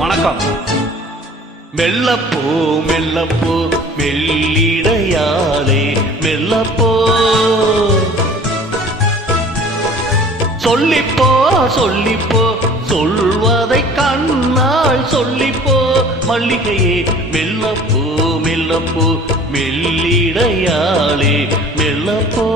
வணக்கம். மெல்லப்போ மெல்லப்போ மெல்லிடையாளே மெல்லப்போ, சொல்லிப்போ சொல்லிப்போ சொல்வதை கண்ணால் சொல்லிப்போ மல்லிகையே மெல்லப்போ மெல்லப்போ மெல்லிடையாளே மெல்லப்போ.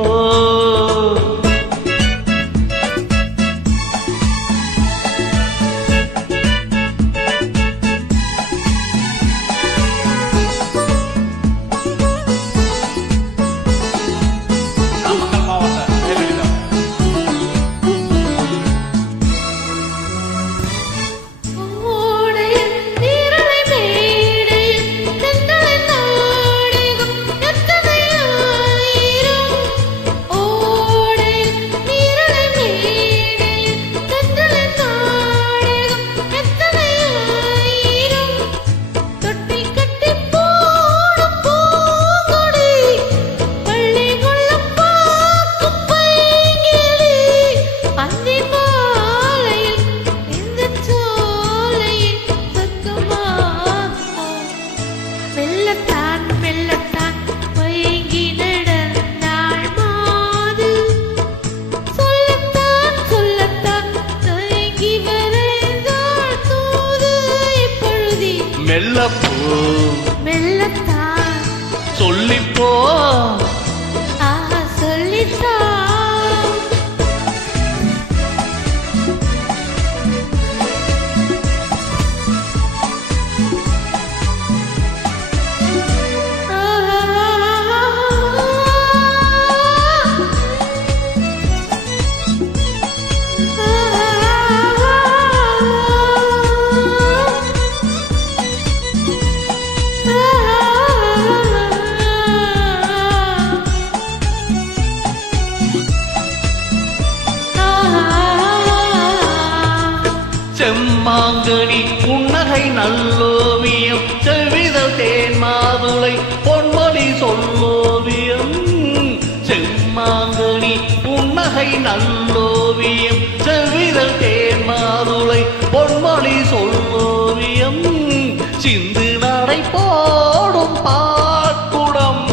மெல்லப்போ மெல்லத்தான் சொல்லிப்போ சொல்லித்தான். செம்மாங்கனி புன்னகை நல்லோவியம், செவ்விதழ் தேன் மாதுளை பொன்மொழி சொல்லோவியம். செம்மாங்கனி புன்னகை நல்லோவியம், செவ்விதழ் தேன் மாதுளை பொன்மொழி சொல்லோவியம். சிந்து நடை போடும் பாக்குடம்,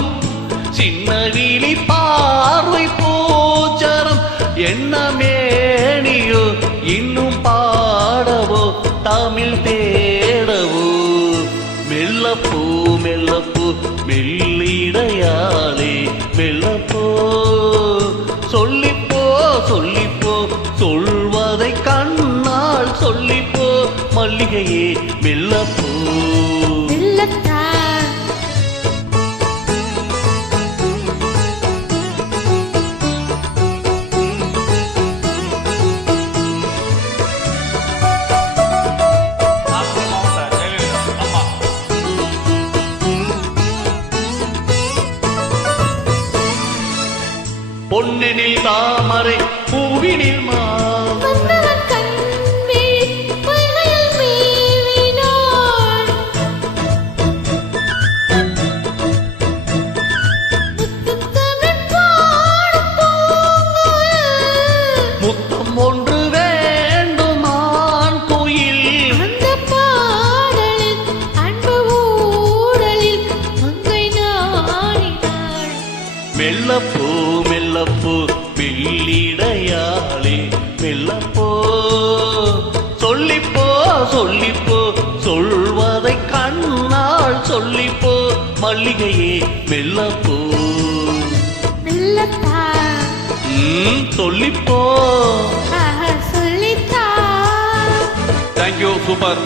சின்ன விழி பார்வை பூச்சரம், என்ன மேனியோ இன்னும் பாடவோ தமிழ் தேடவோ. மெல்லப்போ மெல்லப்போ மெல்லிடையாளே மெல்லப்போ, சொல்லிப்போ சொல்லிப்போ சொல்வதை கண்ணால் சொல்லிப்போ மல்லிகையே மெல்லப்போ. பொன்னெனில் தாமரை பூவினில் முத்தம் ஒன்று வேண்டுமான் குயில். அந்த பாடலில் அன்பு ஊடலில் மங்கை நாடினாள். மெல்லப்போ மெல்லப்போ மெல்லிடையாளே மெல்லப்போ, சொல்லிப்போ சொல்லிப்போ சொல்வதை கண்ணால் சொல்லிப்போ மல்லிகையே மெல்லப்போ. சொல்லிப்போ சொல்லித்தான். Thank you, super.